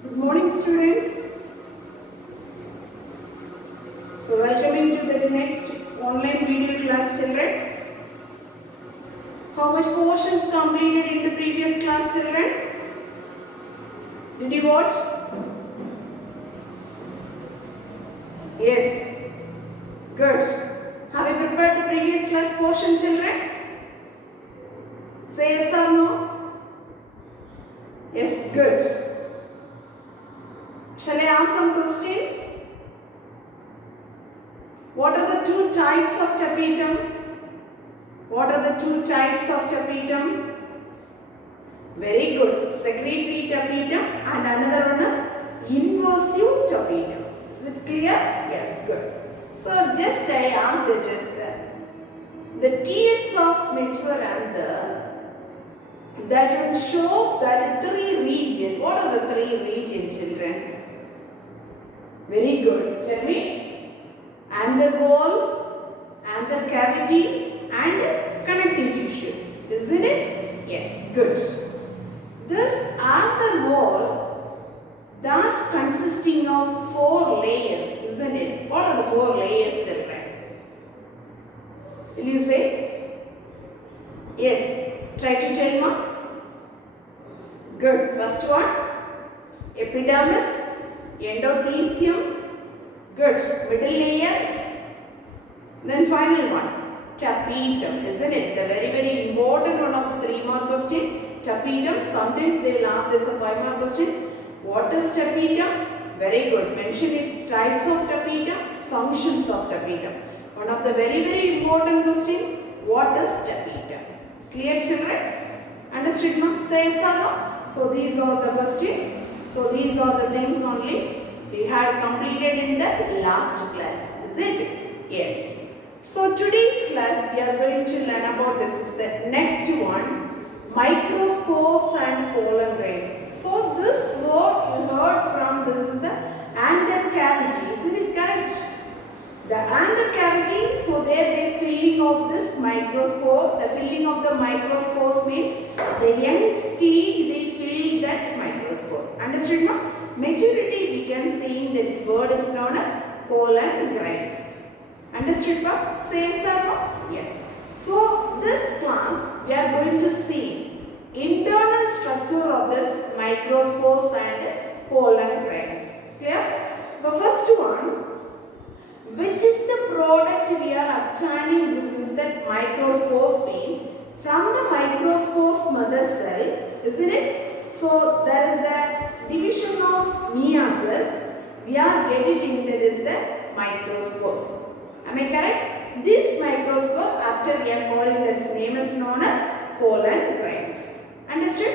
Good morning, students. So, welcoming to the next online video class, children. How much portions completed in the previous class, children? Did you watch? Yes. Good. Have you prepared the previous class portion, children? Say yes or no? Yes, good. Shall I ask some questions? What are the two types of tapetum? What are the two types of tapetum? Very good. Secretory tapetum and another one is invasive tapetum. Is it clear? Yes, good. So just I asked the TS of mature and that one shows that three regions. What are the three regions, children? Very good. Tell me. Anther wall, anther cavity and connective tissue. Isn't it? Yes, good. This anther wall that consisting of 4 layers, isn't it? What are the 4 layers, children? Will you say? Yes. Try to tell me. Good. First one, epidermis, endothelium. Good. Middle layer. Then final one, tapetum, isn't it? The very important one of the 3 mark question. Tapetum. Sometimes they will ask this a 5 mark question. What is tapetum? Very good. Mention its types of tapetum, functions of tapetum. One of the very important question. What is tapetum? Clear, children? Understood, ma'am? Say yes or no? So these are the questions. So these are the things only we had completed in the last class. Is it? Yes. So today's class we are going to learn about this is the next one, microspores and pollen grains. So this word you heard from this is the anther cavity. Isn't it correct? The anther cavity, so there the filling of this microspore, the filling of the microspores means the young stage they fill that's microspore. Understood, no? Maturity we can say this word is known as pollen grains. Understood, ma? Say yes or no? Yes. So this class we are going to see internal structure of this microspores and pollen grains. Clear? The first one, which is the product we are obtaining? This is that microspores mean from the microspores mother cell, isn't it? So there is the division of meiosis. We are getting into this the microspores. Am I correct? This microspore after we are calling this name is known as pollen grains. Understood?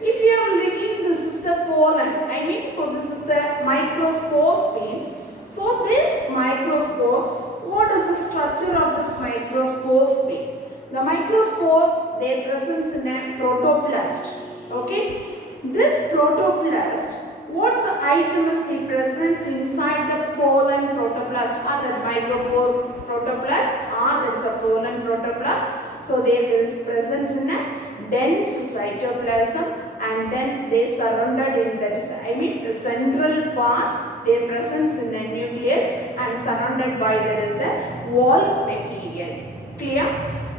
If you are looking, this is the pollen. So this is the microspores means. So this microspore, what is the structure of this microspores means? The microspores, their presence in a protoplast. Okay? This protoplast, what's the item is the presence inside the pollen protoplast or the micropore protoplast or there is a pollen protoplast. So there is presence in a dense cytoplasm and then they surrounded in that is, the central part, their presence in the nucleus and surrounded by there is the wall material. Clear?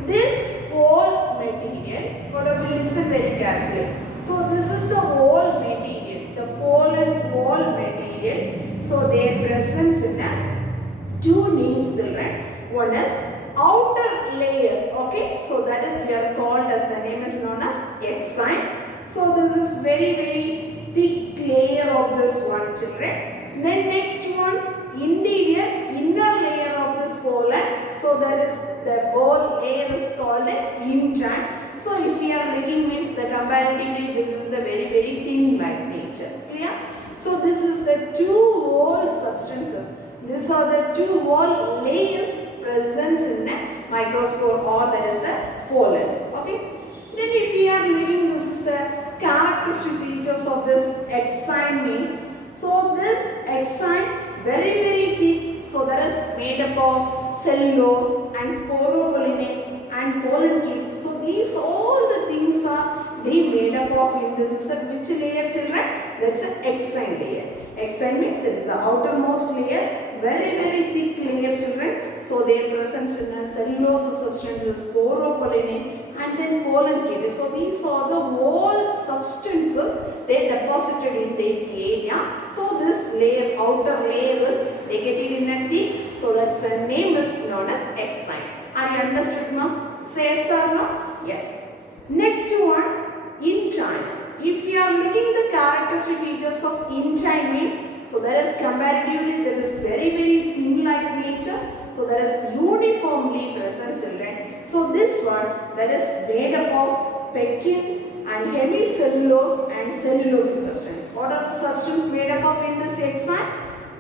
This wall material, got to listen very carefully. So this is the wall material, the pollen wall material. So their presence in a 2 names, children. One is outer layer. Okay, so that is we are called as the name is known as XII. So this is very thick layer of this one, children. Then next one, inner layer of this pollen. So there is the wall layer is called a intern. So if we are looking means the comparatively this is the very thin like nature. Clear? So this is the 2 wall substances. These are the 2 wall layers presence in a microspore or there is the pollens. Okay? Then if we are looking, this is the characteristic features of this XII means. So this XII very thick. So that is made up of cellulose and sporopollen and pollen kit. So these all the things are they made up of in this is the which layer, children? that's the XII layer. XII means that is the outermost layer, very thick layer, children. So their presence in a cellulose substances, sporopollenin, and then pollen kit. So these are the wall substances they deposited in the area. So this layer, outer layer is they get it in a thick. So that's the name is known as XII. Are you understood, ma'am? Say yes or no? Yes. Next one, in time. If we are looking the characteristic features of in time means, so there is comparatively there is very thin like nature. So there is uniformly present, children. So this one that is made up of pectin and hemicellulose and cellulose substance. What are the substances made up of in this XII?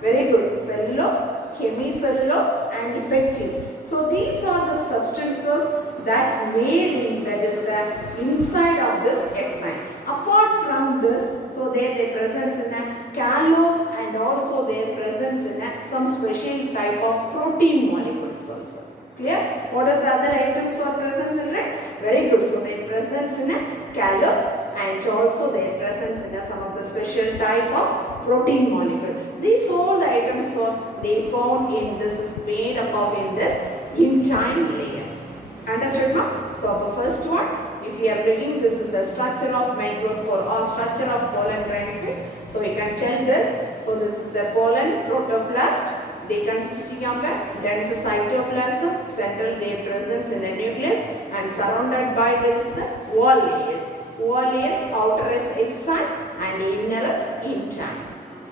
Very good. Cellulose, hemicellulose and pectin. So these are the substances that made in, that is the inside of this XII. Apart from this, so their presence in a callose and also their presence in a, some special type of protein molecules also. Clear? What is the other items or presence in it? Very good. So their presence in a callose and also their presence in a, some of the special type of protein molecule. These all the items are they found in this is made up of in this in time layer. Understood, ma'am? So the first one. If we are looking, this is the structure of microspore or structure of pollen grain space. So we can tell this. So this is the pollen protoplast. They consisting of a dense cytoplasm, central their presence in a nucleus, and surrounded by this the wall layers. Wall layers, outer is XII and inner is in time.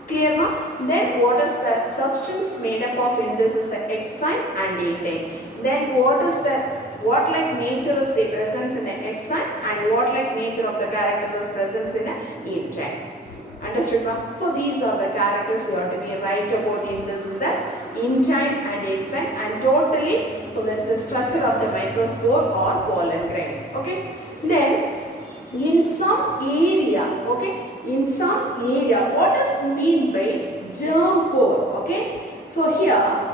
Clear, ma'am? Then what is the substance made up of in this is the XII and in time. Then what is the what like nature is the presence in an XII and what like nature of the character is presence in an in time. Understood, ma'am? So these are the characters you have to be right about in this is the in time and XII and totally, so that's the structure of the microspore or pollen grains. Okay. Then in some area, okay, in some area, what is mean by germ pore? Okay. So here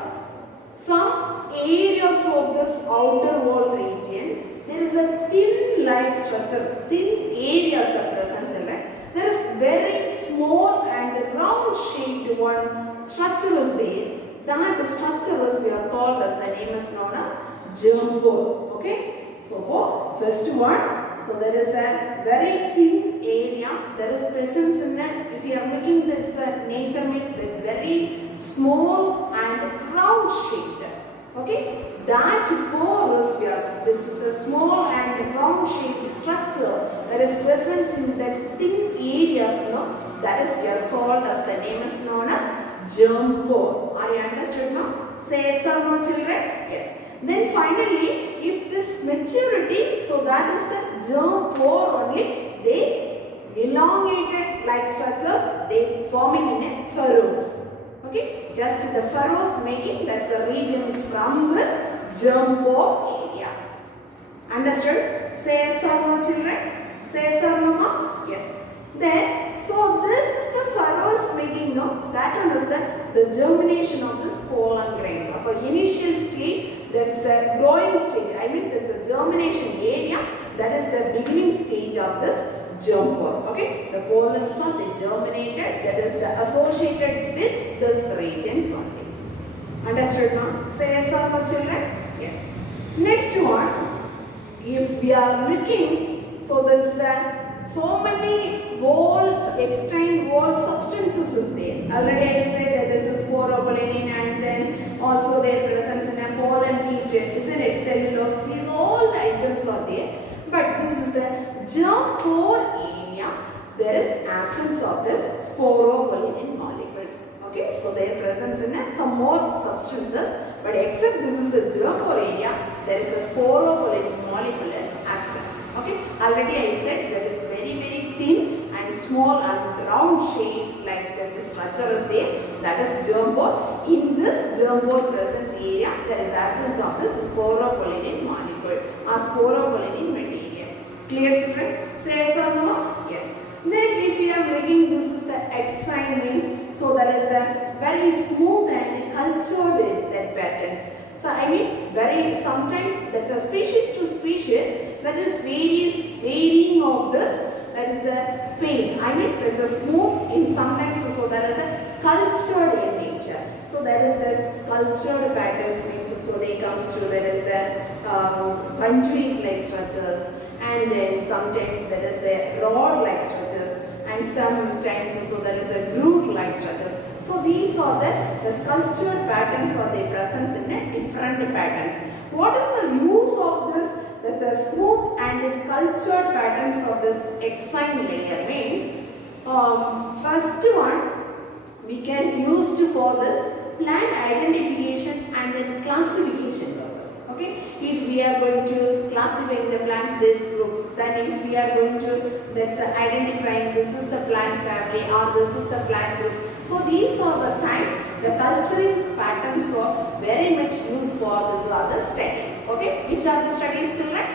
some areas of this outer wall region, there is a thin like structure, thin areas are present, children. There is very small and round shaped one structure is there. That structure is we are called as the name is known as germ pore. Okay. So first one, so there is a very thin area. There is presence in that. If you are looking this nature means it's very small and round shaped. Okay, that pore is here. This is the small and round shaped structure that is present in the thin areas. No, that is we are called as the name is known as germ pore. Are you understood now? Say yes or no, children? Yes. Then finally, if this maturity, so that is the germ pore only. They elongated like structures. They forming in a furrows. Okay, just the furrows making, that's the regions from this germ pore area. Understood? Say yes or no, children? Say yes or no, ma? Yes. Then, so this is the furrows making, no? That one is the germination of this pollen grains. Upon initial stage, that's a growing stage. I mean, that's a germination area. That is the beginning stage of this germ pore. Okay, the pollens are they germinated, that is the associated with this regions only. Understood now? Say yes or no, children? Yes. Next one, if we are looking, so there's so many walls, extend wall substances is there. Already I said that this is sporopollenin and then also their presence in a pollen kit, isn't it? Cellulose, these all the items are there. But this is the germ pore area. There is absence of this sporopollenin molecules. Okay, so their presence in some more substances, but except this is the germ pore area, there is a sporopollenin molecule as absence. Okay, already I said that is very thin and small and round shape like the structure is there. That is germ pore. In this germ pore presence area, there is the absence of this sporopollenin molecule or sporopollenin material. Clear, children? Say yes or no? Yes. Then if you are looking, this is the XII means, so there is a very smooth and cultured that patterns. So I mean very sometimes that's a species to species that is varying of this that is a space. I mean, it's a smooth in sometimes, so that is a sculptured in nature. So that is the sculptured patterns means, so they comes to there is the conjoint like structures, and then sometimes there is the rod like structures, and sometimes so there is a groove like structures. So these are the sculptured patterns or their presence in a different patterns. What is the use of this? The smooth and the sculptured patterns of this XII layer means, first one we can use for this plant identification and then classification purpose. Okay, if we are going to classify the plants this group, then if we are going to identifying this is the plant family or this is the plant group. So these are the times the culturing patterns are very much used for this are the studies. Okay, which are the studies, children?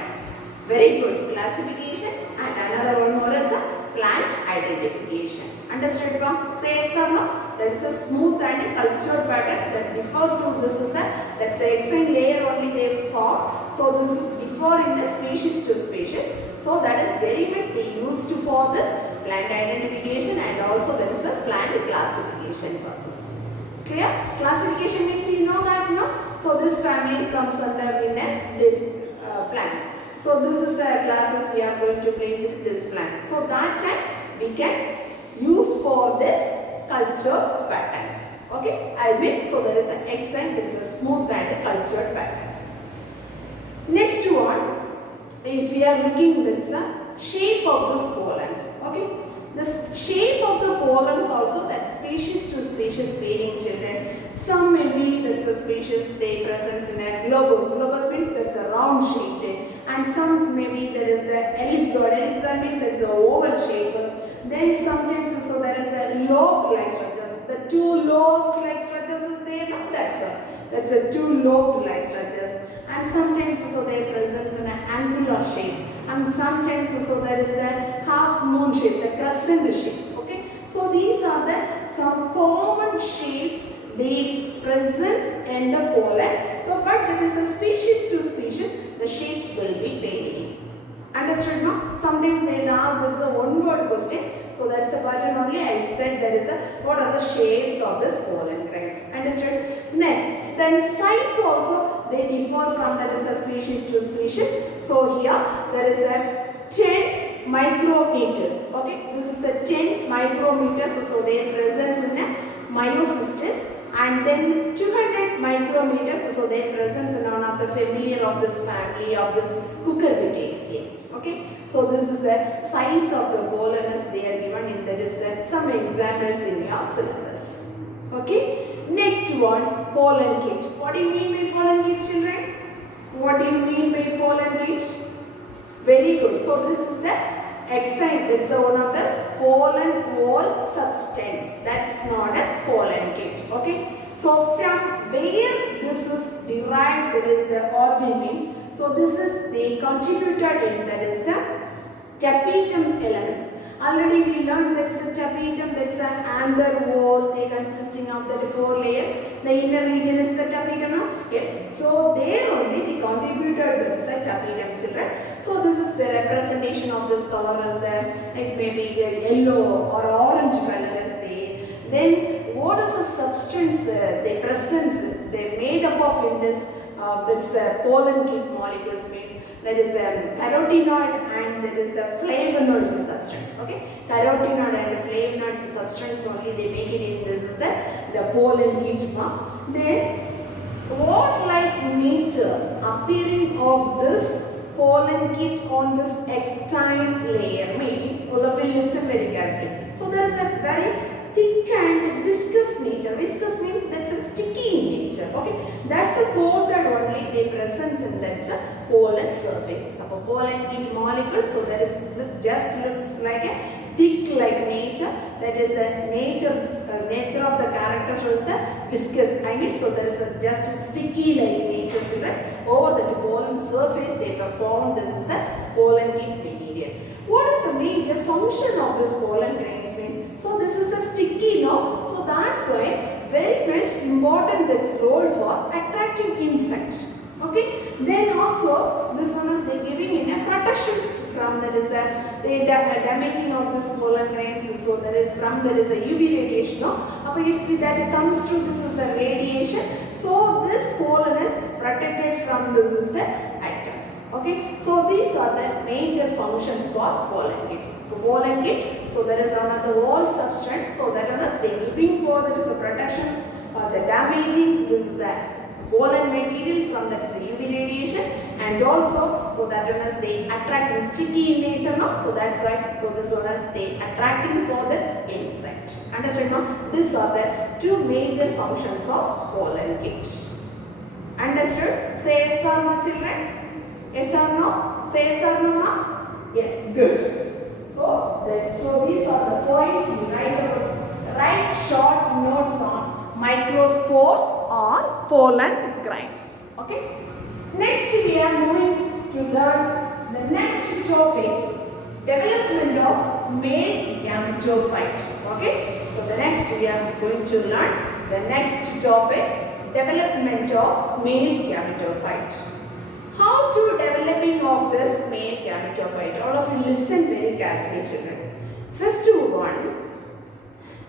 Very good, classification, and another one more is a plant identification. Understood, ma'am? Say yes or no? There is a smooth and a cultured pattern that differ to this is that's a XII layer only they form. So this is differ in the species to species. So that is very much they used for this plant identification, and also there is a plant classification purpose. Clear? Classification means you know that, no? So this family comes under in this plants. So this is the classes we are going to place in this plant. So that time we can use for this culture patterns. Okay, I mean, so there is an XII with the smooth and the cultured patterns. Next one, if we are looking at the shape of these pollens. Okay, the shape of the pollens also that species to species varying, children. Some maybe that's a species they presence in a globus. Globus means that's a round shape, and some maybe there is the ellipsoid. Ellipsoid means there is a oval shape. Then sometimes so there is the lobe like structures. The two lobes like structures is there. No, that's a two lobe like structures. And sometimes so they present in an angular shape. And sometimes so there is a half moon shape, the crescent shape. Okay. So these are the some common shapes they present in the pollen. So but that is the species to species, the shapes will be varying. Understood, no? Sometimes they ask, there is a one word question. So that's the button only I said there is a what are the shapes of this pollen grains. Understood? Next, then size also they differ from that is a species to species. So here there is a 10 micrometers. Okay, this is the 10 micrometers. So they presence in a myocystis. And then 200 micrometers, so they presence in one of the familiar of this family of this Cucurbitaceae. Okay, so this is the size of the pollen as they are given in that is that some examples in your syllabus. Okay, next one, pollen kit. What do you mean by pollen kit, children? What do you mean by pollen kit? Very good. So this is the XII, that's one of the pollen wall substance that's known as pollen kit. Okay, so from where this is derived, there is the origin means. So this is they contributed in that is the tapetum elements. Already we learned that is a tapetum, that's an anther wall, they consisting of the 4 layers. The inner region is the tapetum, no? Yes. So there only they contributed that's the tapetum, children. So this is the representation of this color as the, it may be yellow or orange color as there. Then what is the substance they presence, they made up of in this pollen kit molecules means that is carotenoid and that is the flavonoids substance. Okay, carotenoid and flavonoids substance only they make it in this is the pollen kit. Then what like nature appearing of this pollen kit on this XII layer means, all of you listen very carefully. So there is a very thick and viscous nature. Viscous means that's a sticky in nature. Okay, that's a coated only they presence in that's the pollen surfaces of a pollen kit molecule. So there is just looks like a thick like nature. That is the nature of the character is the viscous. I mean, so there is a just a sticky like nature, children. Over the pollen surface they perform. This is the pollen kit material. What is the major function of this pollen grains means? So this is a sticky, no? So that's why very much important this role for attracting insect. Okay. Then also this one is they giving in a protection from that is the damaging of this pollen grains. So that is from that is a UV radiation. No? If that comes to this is the radiation, so this pollen is protected from this is the items. Okay, so these are the major functions for pollen kit. Pollen kit, so there is one of the wall substance, so that one is the giving for that is the protections or the damaging. This is the pollen material from that is the UV radiation, and also so that one is they attracting sticky in nature. No? So that's why. So this one is they attracting for the insect. Understand? No? These are the two major functions of pollen kit. Understood? Say yes or no, children? Yes or no? Say yes or no, ma? Yes, good. So these are the points you write short notes on microspores or pollen grains. Okay. Next we are moving to learn the next topic, development of male gametophyte. Okay. So the next we are going to learn the next topic, development of male gametophyte. How to developing of this male gametophyte? All of you listen very carefully, children. First one,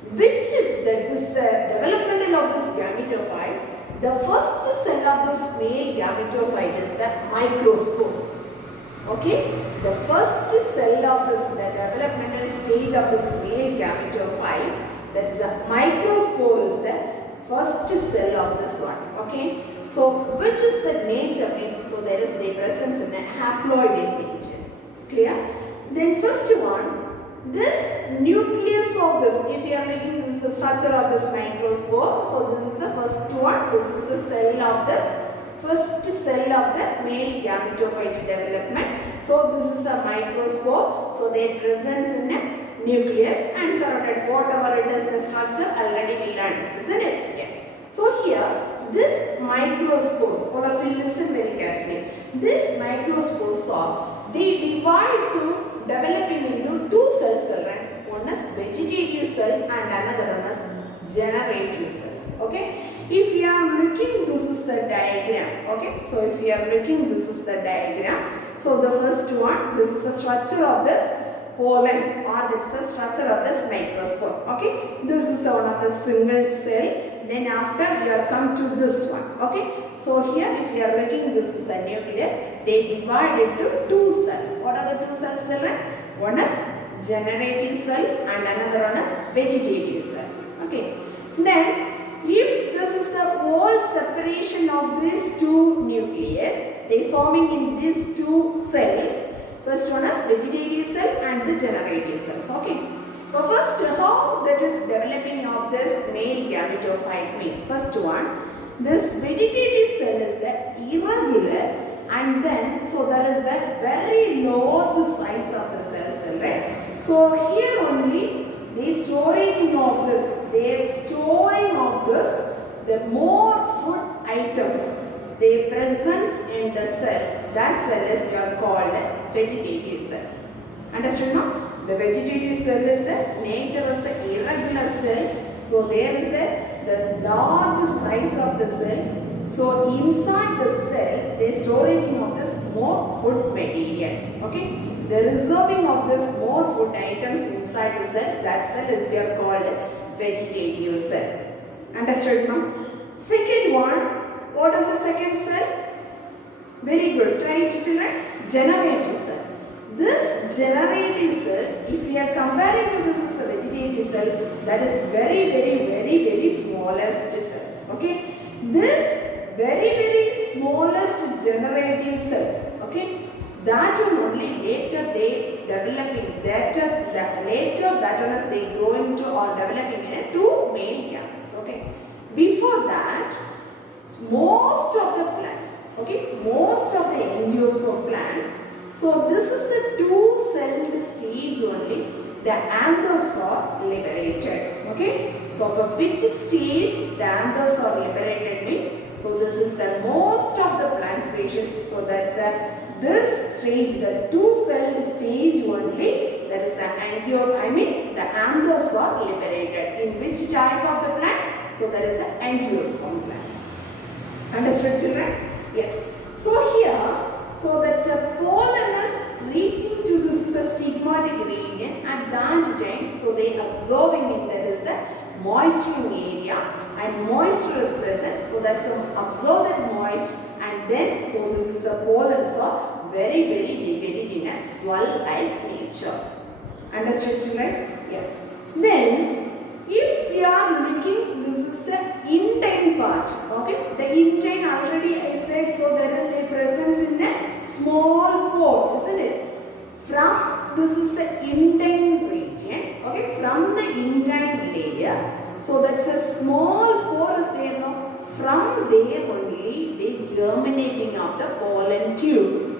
which this developmental of this gametophyte, the first cell of this male gametophyte is the microspores. Okay, the first cell of this the developmental stage of this male gametophyte, that is the microspore, is the first cell of this one. Okay. So, which is the nature means, so there is the presence in a haploid in nature. Clear? Then first one, this nucleus of this, if you are making this is the structure of this microspore, so this is the first one, this is the cell of this, first cell of the male gametophyte development. So this is a microspore, so they presence in a nucleus and surrounded whatever it is the structure already we learned, isn't it? Yes. So here, this microspores, all of you listen very carefully. This microspores are, they divide to developing into two cells, children. One is vegetative cell and another one is generative cells. Okay. If you are looking, this is the diagram. Okay. So if you are looking, this is the diagram. So the first one, this is the structure of this pollen, or this is the structure of this microspore. Okay. This is the one of the single cell. Then after you are come to this one. Okay. So here if you are looking, this is the nucleus. They divide into two cells. What are the two cells, children? One is generative cell and another one is vegetative cell. Okay. Then if this is the whole separation of these two nucleus, they forming in these two cells. First one is vegetative cell and the generative cells. Okay. But first, how that is developing of this male gametophyte means, first one, this vegetative cell is the irregular, and then so there is the very large size of the cells, right? So here only the storage of this, they storing of this, the more food items they presence in the cell, that cell is we are called vegetative cell. Understood now? The vegetative cell is the nature is the irregular cell. So there is the large size of the cell. So inside the cell, the storage of this more food materials. Okay. The reserving of this more food items inside the cell, that cell is we are called vegetative cell. Understood now? Second one, what is the second cell? Very good. Try it, children. Generative cell. This generative cells, if we are comparing to this is the vegetative cell, that is very smallest cell. Okay. This very smallest generative cells. Okay. That will only later they developing later that one is they grow into or developing in two male gametes. Okay. Before that, most of the plants, okay, most of the angiosperm plants. So this is the two-celled stage only. The anthers are liberated. Okay. So for which stage the anthers are liberated means. So this is the most of the plant species. So that's this stage, the two-celled stage only. That is the the anthers are liberated. In which type of the plants? So that is the angiosperm plants. Understood, children? Yes. So here, so that's the pollen is reaching to that time, so they absorbing in that is the moisturing area, and moisture is present, so that's absorb that moist, and then so this is the pollen, so very they get it in a swirl-like nature. Understood, children? Yes. Then if we are looking, this is the intine part. Okay, the intine already I said, so there is a presence in a small pore, isn't it? From this is the intine region. Okay, from the intine layer. So that's a small pore is there now. From there only they germinating of the pollen tube.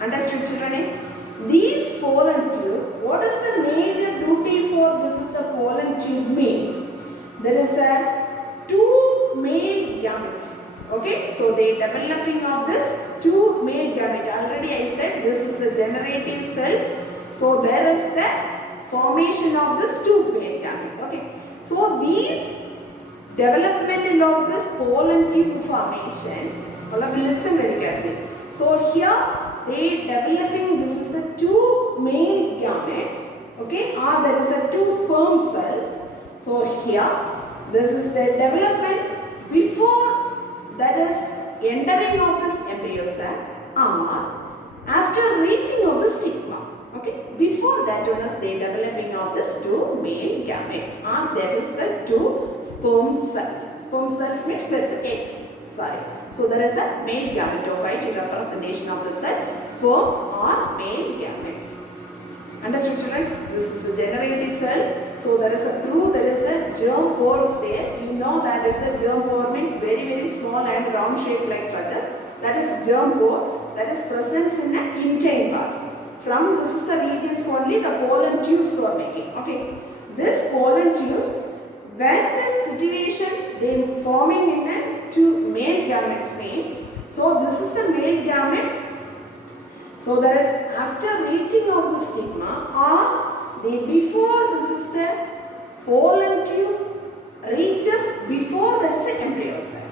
Understood, children? These pollen tube, what is the major duty for this is the pollen tube means? There is a two male gametes. Okay, so they developing of this two male gamete. Already I said this is the generative cells. So there is the formation of this two male gametes. Okay, so these development of this pollen tube formation, all of you listen very carefully. So here they developing, this is the two male gametes, okay, or there is a two sperm cells. So here this is the development before that is entering of this embryo sac or after reaching of the stigma. Okay, before that one is they developing of this two male gametes, or that is the two sperm cells. Sperm cells means there is eggs. Sorry. So there is a male gametophyte representation of the cell, sperm or male gametes. Understood, children? This is the generative cell. So there is a germ pore is there. You know that is the germ pore means very small and round shaped like structure. That is germ pore. That is presence in an intine part. From this is the regions only the pollen tubes are making. Okay. This pollen tubes, when the situation they forming in a two male gametes means, so this is the male gametes. So there is after reaching of the stigma, or they before this is the pollen tube reaches before there is the embryo cell.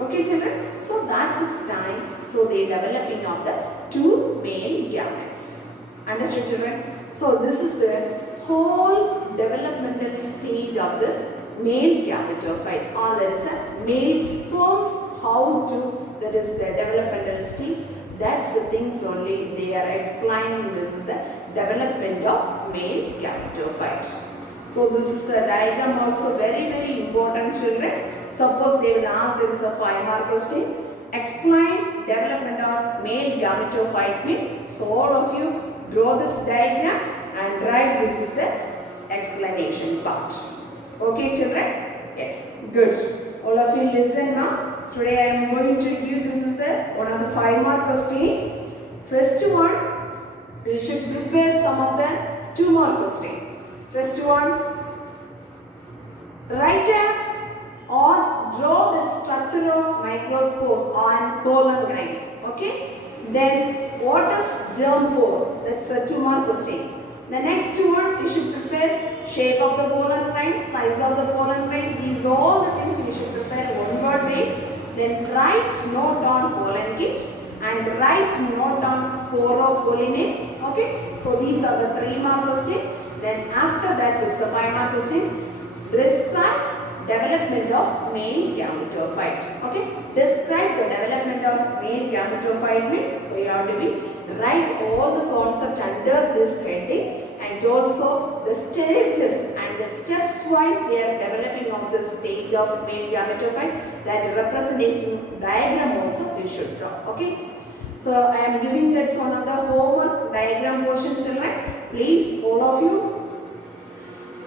Okay, children. So that's his time. So they developing of the two male gametes. Understood, children? So this is the whole developmental stage of this male gametophyte, or there is a male sperms. How to, that is the developmental stage. That's the things only they are explaining. This is the development of male gametophyte. So this is the diagram also very important, children. Suppose they will ask, there is a 5-mark question. Explain development of male gametophyte means. So all of you draw this diagram and write this is the explanation part. Okay, children? Yes, good. All of you listen now. Today I am going to give, this is the one of the 5-mark question. First one, we should prepare some of the 2-mark question. First one, write or draw the structure of microspores on pollen grains. Okay. Then what is germ pore? That's a 2-mark question. The next one, you should prepare shape of the pollen grain, size of the pollen grain. These are all the things you should prepare one-word based. Then write note on pollen kit and write note on sporopollinate. Okay. So these are the 3-mark question. Then after that, it's a 5-mark question. Describe development of male gametophyte. Okay. Describe the development of male gametophyte means, so you have to be write all the concept under this heading, and also the stages and the steps wise they are developing of the stage of male gametophyte. That representation diagram also we should draw. Okay. So I am giving that one of the homework diagram portion, children. Please all of you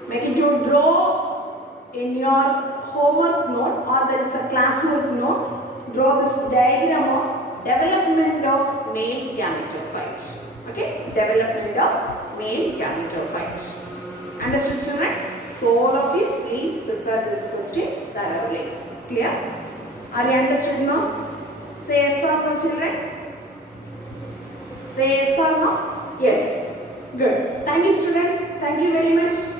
make it to draw in your homework note, or there is a classwork note. Draw this diagram of development of male gametophyte. Okay, development of male gametophyte. Understood, children? So all of you please prepare this questions thoroughly. Clear? Are you understood now? Say yes or no, children? Say yes or no? Yes. Good. Thank you, students. Thank you very much.